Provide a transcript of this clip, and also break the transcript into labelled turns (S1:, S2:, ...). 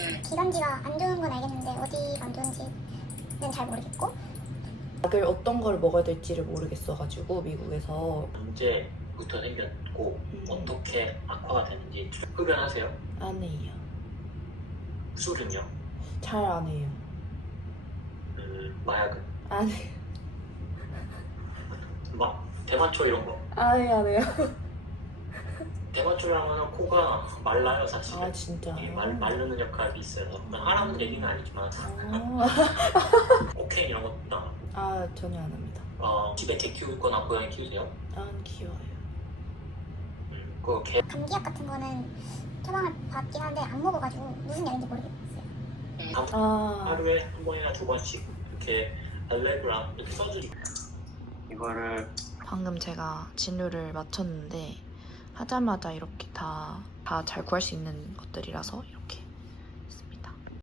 S1: 기관지가 안 좋은 건 알겠는데 어디가 안 좋은지는 잘 모르겠고.
S2: 약을 어떤 걸 먹어야 될지를 모르겠어가지고 미국에서.
S3: 언제부터 생겼고 어떻게 악화가 되는지. 흡연하세요?
S2: 안 해요.
S3: 술은요?
S2: 잘 안 해요.
S3: 마약은?
S2: 안 해요.
S3: 막 대마초 이런 거.
S2: 안 해요, 안 해요.
S3: 대마초를 하면 코가 말라요 사실.
S2: 아 진짜.
S3: 마르는 역할이 있어요. 하라는 얘기는 아니지만 코케인 이런 것도 나.
S2: 아 전혀 안 합니다.
S3: 집에 개 키우거나 고양이 키우세요?
S2: 안 귀여워요.
S3: 그 개.
S1: 감기약 같은 거는 처방을 받긴 한데 안 먹어가지고 무슨 약인지 모르겠어요.
S3: 하루에 한 번이나 두 번씩 이렇게 알레그랑 이렇게 써주고. 이거를
S2: 방금 제가 진료를 마쳤는데 하자마자 이렇게 다 잘 구할 수 있는 것들이라서